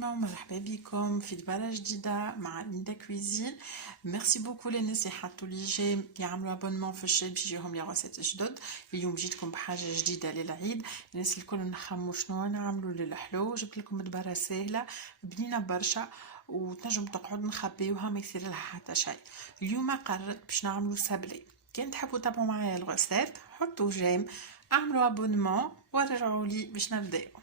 السلامة ومرحبا بكم في دبارة جديدة مع ليندا كويزين. ميرسي بوكو للناس اللي حطوا لي جيم يعملوا ابونمون في الشات باش يجيهم لي غوسيت جدد. اليوم جيتكم بحاجة جديدة للعيد. الناس الكل نخمو شنو نعملوا للحلو. جبت لكم دبارة سهلة بنينة برشا وتنجم تقعد نخبيوها ما يصير لها حتى شيء. اليوم قررت باش نعملوا سابلي. كان تحبوا تتابعوا معايا الغوسيت حطوا جيم، اعملوا ابونمون ورجعوا لي باش نبداو.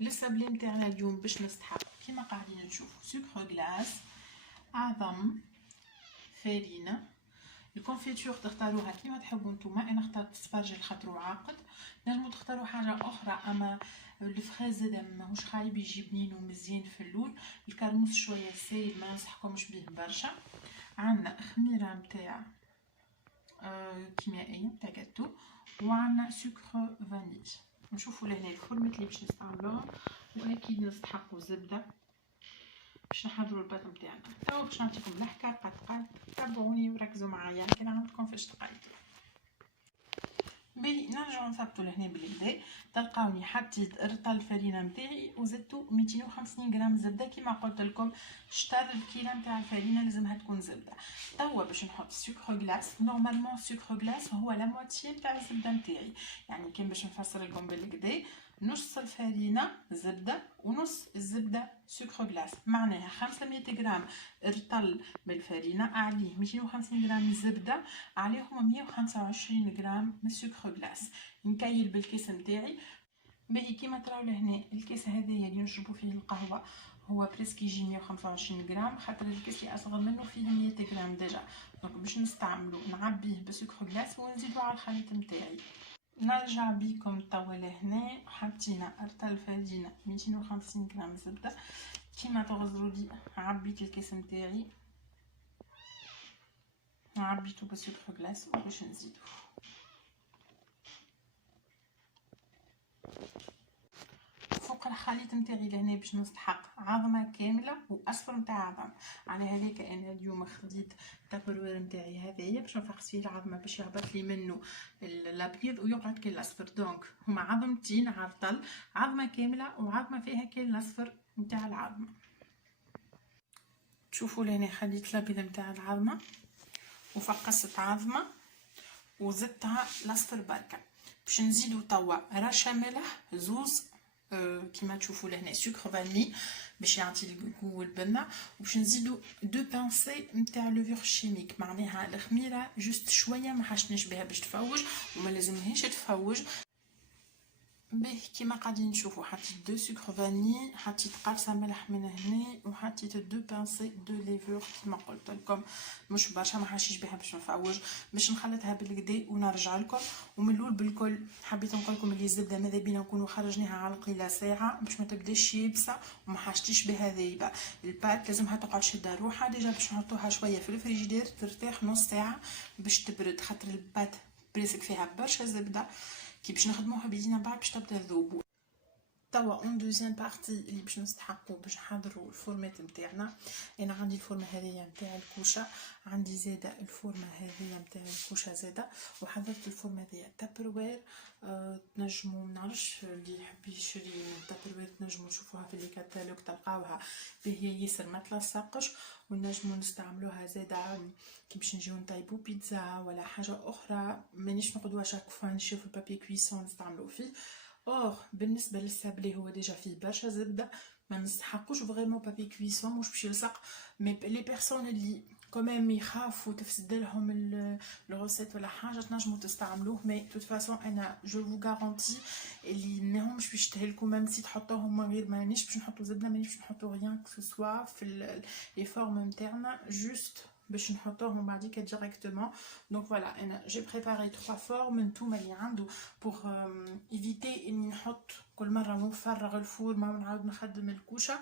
السابلي نتاعنا اليوم باش نستحق كيما قاعدين نشوفوا سكر غلاس، اعظم فارينه. الكونفيتور تختاروها كيما تحبوا نتوما، انا اخترت سبارجل خاطرو عاقد. نجموا تختاروا حاجه اخرى، اما الفريز زادا ماهوش خايب يجي بنين ومزيان في اللون. الكرموس شويه سايل ما ننصحكمش به برشا. عندنا خميره نتاع كيميائيه نتاع جاتو، وعندنا سكر فانيل. نشوفوا لهنا الفورمات اللي باش نستعملوها، واكيد نستحقوا زبده باش نحضروا الباط نتاعنا. توا باش نعطيكم الحكايه قد تابعوني وركزوا معايا كان عندكم فاش تقيدوا. باهي نرجعوا نثبتوا لهنا بالكدا. تلقاوني حطيت رطل الفرينه نتاعي وزدتو 250 غرام زبده. كيما قلت لكم شطر الكيله نتاع الفرينه لازمها تكون زبده. توا باش نحط سكر غلاس. نورمالمون سكر غلاس هو لا موتي نتاع الزبده نتاعي، يعني كان باش نفسر لكم بالكدا نص الفرينه زبده ونص الزبده سكر غلاس، معناها 500 غرام رطل بالفرينه عليه 250 غرام زبده عليهم 125 غرام من سكر غلاس. نكيل بالكيس نتاعي. باهي كيما تراو لهنا الكيس هذايا اللي نشربوا فيه القهوه هو بريسك يجي 125 غرام، خاطر الكيس اللي اصغر منه فيه 100 غرام ديجا. دونك باش نستعملو نعبيه بسكر غلاس ونزيدو على الخليط نتاعي. نرجع بيكم توا لهنا. حطينا رطل الفرينه 250 غرام زبده كيما تغزروا لي. عبيت الكيس نتاعي، عبيتو بسكر غلاس وباش نزيدو. فوق الخليط نتاعي لهنا باش نستحق عظمه كامله واصفر نتاع عظم. على هذيك انا اليوم خديت التابروير نتاعي هذايا باش نفحص فيه العظمه باش يهبط لي منه الابيض ويقعد كاين الاصفر. دونك هما عظمتين عرطل، عظمه كامله وعظمه فيها كاين الاصفر نتاع العظمه. تشوفوا لهنا خديت الابيض نتاع العظمه وفقست عظمه وزدتها الاصفر بركه. باش نزيدو توا رشه ملح زوز كيما تشوفوا لهنا سكر فاني باش يعطي الجو والبنه، وباش نزيدو دو بانسي نتاع لوفور شيميك، معناها الخميره جوست شويه ما حشناش بها باش تفوج وما لازمهاش تفوج. باهي كيما قاعدين نشوفوا حطيت دو سكر فاني، حطيت قرصه ملح من هنا، وحطيت دو بانسي دو ليفور كيما قلت لكم مش برشا ما حاشيش بها باش نفوج. باش نخلطها بالكدا ونرجع لكم. ومن الاول بالكل حبيت نقول لكم اللي الزبده ماذا بينا نكونوا خرجناها على القيله ساعه باش ما تبداش يابسه وما حاشتيش بها ذايبه. البات لازمها تقعد شاده روحها ديجا باش نحطوها شويه في الفريجيدير ترتاح نص ساعه باش تبرد، خاطر البات بريسك فيها برشا زبده كي باش نخدموها بيدينا بعد باش تبدا تذوب. توا اون دوزيام بارتي اللي باش نستحقوا باش نحضروا الفورمات نتاعنا. انا عندي الفورمه هذيا نتاع الكوشه، عندي زاده الفورمه هذيا نتاع الكوشه زاده، وحضرت الفورمه هذيا تابروير. تنجموا منعرفش اللي يحب يشري من تابروير تنجموا تشوفوها في لي كاتالوج تلقاوها هي ياسر ما تلصقش، ونجموا نستعملوها زاده كي باش نجيو نطيبوا بيتزا ولا حاجه اخرى. مانيش نقعدوا شاك فوا نشوفوا البابي كويسون نستعملوا فيه. بالنسبه للسابلي هو ديجا فيه برشا زبده ما نستحقوش فريمون بابي كويسون مش باش يلصق. مي لي بيرسون اللي كوميم يخافوا تفسد لهم الغوسيت ولا حاجه تنجموا تستعملوه. مي توت فاسون انا جو فو غارونتي اللي ماهمش باش يستهلكوا ميم سي تحطوهم من غير مانيش باش نحطوا زبده، مانيش باش نحطوا ريان كو سوا في لي فورم نتاعنا، جوست باش نحطوهم بعديك ديريكتومون. دونك فوالا انا جي بريباري 3 فورم نتوما اللي عنده بور ايفيتي اني نحط كل مره نفرغ الفور ما نعاود نخدم الكوشه.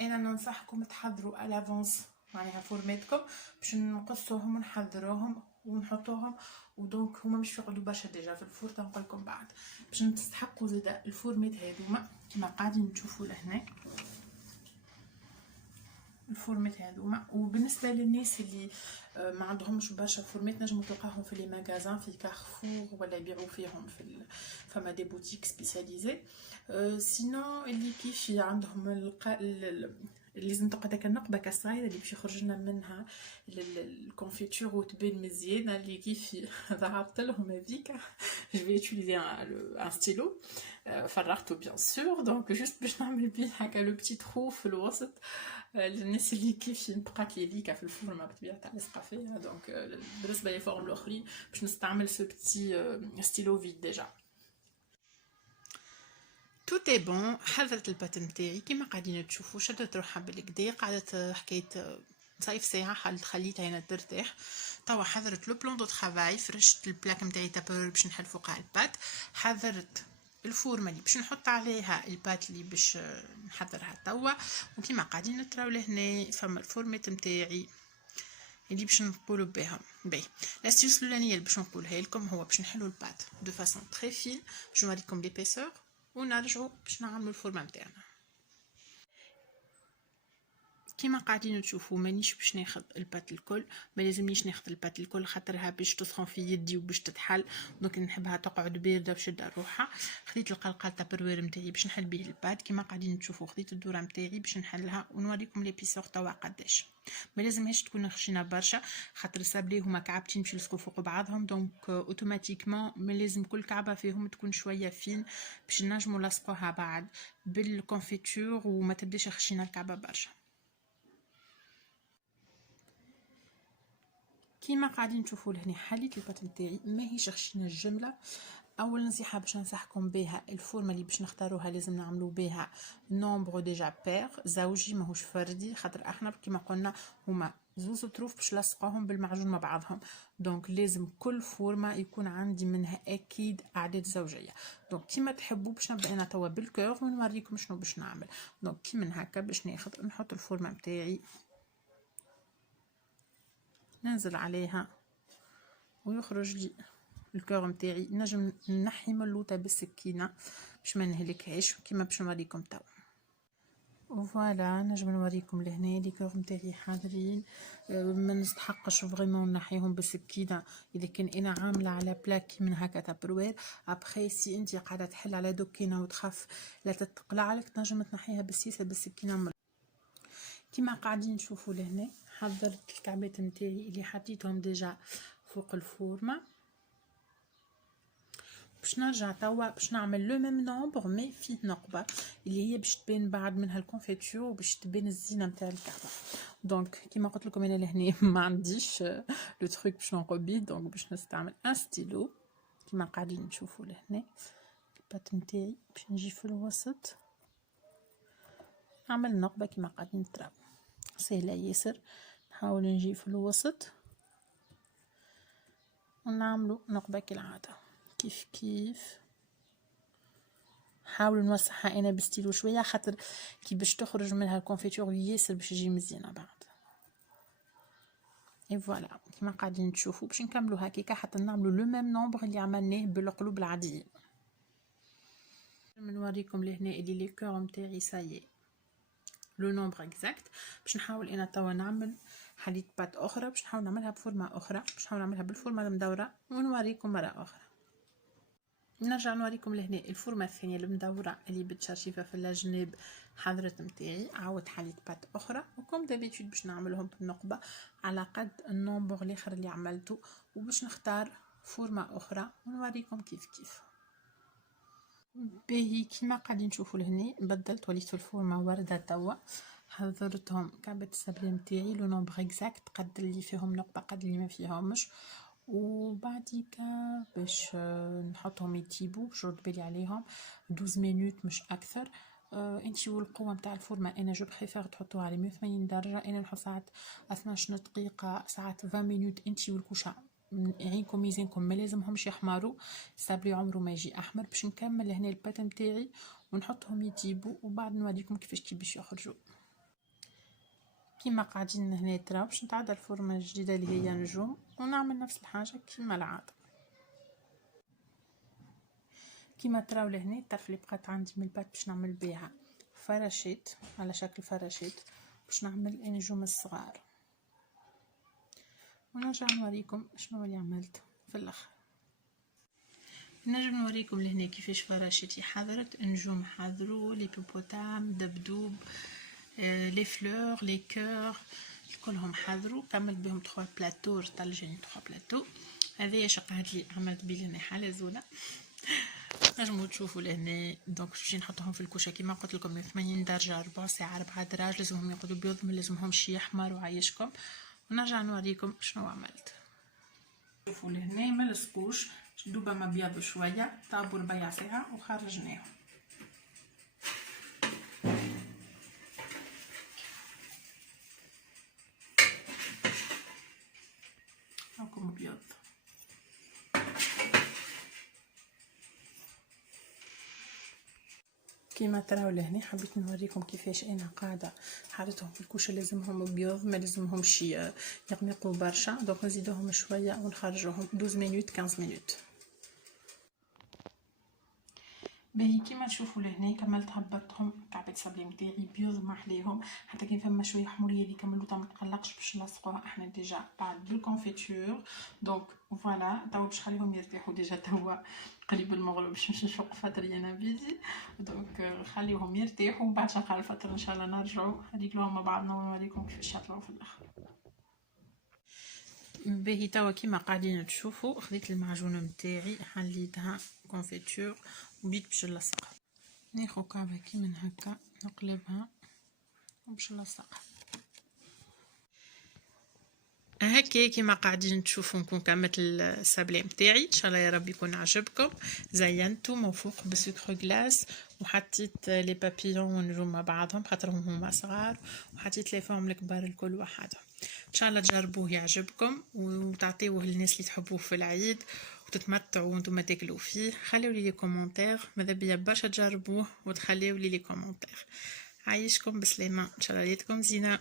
انا ننصحكم تحضروا الافونس معناها فورماتكم باش نقصوهم ونحضروهم ونحطوهم، ودونك هما مش يقعدوا برشا ديجا في الفور. تنقول لكم بعد باش تستحقوا زاده الفورمات هذوما كيما قاعدين تشوفوا لهنا. الفورمات هذوما. وبالنسبه للناس اللي ما عندهمش برشا فورمات، نجموا تلقاهم في لي ماغازان في كارفور ولا يبيعوا فيهم في فما دي بوتيك سبيسياليزي. سينو اللي كيف عندهم اللي لازم تقعد هكا النقبه كالصغيره اللي باش يخرج لنا منها الكونفيتور وتبان مزيانه، اللي كيف ضربت لهم هذيك. جو في utiliser ان ستيلو فرغته بيان سور، دونك جوست باش نعمل بيه هكا لو بتي ترو في الوسط للناس اللي كيف بقات لي ليكا في الفورمه بطبيعه تاع لصقه فيها. دونك بالنسبه لي فورم الاخرين باش نستعمل سو بتي ستيلو فيد ديجا. توت اي بون. حضرت الباتن تاعي كيما قاعدين تشوفوا، شدت روحها بالكدا، قعدت حكايه صيف ساعه خليتها هنا ترتاح. توا حضرت لو بلون دو طرافاي، فرشت البلاك نتاعي تابور باش نحل فوقها البات، حضرت الفورمه اللي باش نحط عليها البات اللي باش نحضرها توا. وكيما قاعدين تراو لهنا فما الفورمات نتاعي اللي باش نقولوا بهم. باهي لاستيوس الاولانيه اللي باش نقولها لكم هو باش نحلوا البات دو فاسون تري فين، باش نوريكم ليبيسور ونرجعوا باش نعملوا الفورمه نتاعنا. كيما قاعدين تشوفوا مانيش باش ناخذ البات الكل، ما لازمنيش ناخذ البات الكل خاطرها باش تسخن في يدي وباش تتحل، دونك نحبها تقعد بارده وشد روحها. خديت القلقال تابروير نتاعي باش نحل بيه البات كيما قاعدين تشوفوا، خديت الدوره نتاعي باش نحلها ونوريكم لي بيسور توا قداش. ما لازمهاش تكون خشينه برشا خاطر السابلي هما كعبتين باش يلصقوا فوق بعضهم، دونك اوتوماتيكمون ما لازم كل كعبه فيهم تكون شويه فين باش نجموا نلصقوها بعد بالكونفيتور وما تبداش خشينه الكعبه برشا. كيما قاعدين تشوفوا لهنا حليت البات نتاعي ماهيش خشينه الجمله. اول نصيحه باش ننصحكم بها، الفورمه اللي باش نختاروها لازم نعملوا بها نومبر ديجا بير زوجي ماهوش فردي، خاطر احنا كيما قلنا هما زوز طروف باش لصقوهم بالمعجون مع بعضهم، دونك لازم كل فورمه يكون عندي منها اكيد اعداد زوجيه. دونك كيما تحبوا باش نبدا انا توا بالكور ونوريكم شنو باش نعمل. دونك كيما هكا باش ناخذ نحط الفورمه نتاعي ننزل عليها ويخرج لي الكور نتاعي. نجم نحي ملوطه بالسكينه باش ما نهلكهاش كيما باش نوريكم توا. فوالا نجم نوريكم لهنا لي كور نتاعي حاضرين، ما نستحقش فريمون نحيهم بالسكينه اذا كان انا عامله على بلاك من هكا تابروير. ابخي سي انت قاعده تحل على دوكينه وتخاف لا تتقلع لك تنجم تنحيها بالسيسه بالسكينه. كيما قاعدين تشوفوا لهنا حضرت الكعبات نتاعي اللي حطيتهم ديجا فوق الفورمه، باش نرجع توا باش نعمل لو ميم نومبر مي في نقبه اللي هي باش تبان بعد منها الكونفيتور وباش تبان الزينه نتاع الكعبه. دونك كيما قلت لكم انا لهنا ما عنديش لو تروك باش نقبي، دونك باش نستعمل ان ستيلو كيما قاعدين تشوفوا لهنا. البات نتاعي باش نجي في الوسط نعمل نقبه كيما قاعدين تراو سهله ياسر. نحاول نجي في الوسط ونعملوا نقبه كالعاده كيف كيف. حاول نوسعها انا بستيلو شويه خاطر كي باش تخرج منها الكونفيتور ياسر باش يجي مزيانه بعد. اي فوالا كيما قاعدين تشوفوا باش نكملوا هكاكا حتى نعملوا لو ميم نومبر اللي عملناه بالقلوب العاديين. نوريكم لهنا اللي لي كور نتاعي سايي لو نومبر اكزاكت. باش نحاول انا توا نعمل حليت بات اخرى باش نحاول نعملها بفورمه اخرى، باش نحاول نعملها بالفورمه المدوره ونوريكم مره اخرى. نرجع نوريكم لهنا الفورمه الثانيه المدوره اللي بتشرشيفه في الجناب حضرت نتاعي. عاود حليت بات اخرى وكم دابيتود باش نعملهم بالنقبه على قد النومبر الاخر اللي عملته، وباش نختار فورمه اخرى ونوريكم كيف كيف. باهي كيما قاعدين تشوفوا لهنا بدلت وليت في الفورمه ورده توا. حضرتهم كعبه السبلة نتاعي لو نومبر اكزاكت قد اللي فيهم نقبه قد اللي ما فيهمش، وبعديكا باش نحطهم يطيبوا باش نرد بالي عليهم 12 مينوت مش اكثر. انتي والقوه نتاع الفورمه انا جو بريفير تحطوها على 180 درجه، انا نحط ساعات 12 دقيقه ساعات 20 مينوت انتي والكوشه عينكم ميزانكم ما لازمهمش يحمروا. السابلي عمره ما يجي احمر. باش نكمل هنا البات نتاعي ونحطهم يطيبوا وبعد نوريكم كيفاش باش يخرجوا. كيما قاعدين هنا تراو باش نتعدى الفورمه الجديده اللي هي نجوم ونعمل نفس الحاجه كيما العاده. كيما تراو لهنا الطرف اللي بقات عندي من البات باش نعمل بها فراشات على شكل فراشات باش نعمل النجوم الصغار، ونرجع نوريكم شنو اللي عملت في الاخر. نجم نوريكم لهنا كيفاش فراشتي حضرت، النجوم حضروا، لي بيبوتام، دبدوب، لي فلور، لي كور كلهم حضروا. كملت بهم 3 بلاطو، رطلجني 3 بلاطو. هذه شقعت لي عملت بيه لهنا حاله زوله. نجمو تشوفوا لهنا دونك باش نحطهم في الكوشه كيما قلت لكم 80 درجه، 4 ساعه 4 دراج، لازمهم يقعدوا بيض، ما لازمهمش يحمر. وعايشكم ونرجع نوريكم شنو عملت. شوفوا لهنا ما لصقوش، دوبا ما بيض شويه، طابوا ربيع ساعه وخرجناهم. هاكم بيض. كيما تراو لهنا حبيت نوريكم كيفاش انا قاعده حطيتهم في الكوشه، لازمهم بيض، ما لازمهمش يغمقوا برشا. دونك نزيدوهم شويه ونخرجوهم 12 مينوت 15 مينوت. باهي كيما تشوفوا لهنا كملت هبطتهم كعبة صابلي نتاعي بيض ما حليهم، حتى كان فما شويه حموريه اللي كملوا ما تقلقش باش نلصقوها احنا ديجا بعد بالكونفيتور. دونك فوالا توا باش نخليهم يرتاحوا ديجا، توا قريب المغرب باش نمشي نشق فطري انا بيزي. دونك خليهم يرتاحوا، بعد شقال الفطر ان شاء الله نرجعوا نريقلوهم مع بعضنا ونوريكم كيفاش يطلعوا في الاخر. باهي توا كيما قاعدين تشوفوا خديت المعجون نتاعي حليتها كونفيتور وبديت باش نلصقها. ناخذ كعبه كي من هكا نقلبها وباش نلصقها هكا كيما قاعدين تشوفوا. نكون كملت السابلي نتاعي ان شاء الله يا رب يكون عجبكم. زينته من فوق بسكر غلاس، وحطيت لي بابيون ونجوم مع بعضهم خاطرهم هما صغار، وحطيت لي فورم الكبار الكل وحدهم. ان شاء الله تجربوه يعجبكم وتعطيوه للناس اللي تحبوه في العيد وتتمتعوا وانتم تاكلوا فيه. خليوا لي كومونتير، ماذا بيا برشا تجربوه وتخليوا لي كومونتير. عايشكم بسلامه، ان شاء الله ليلتكم زينه.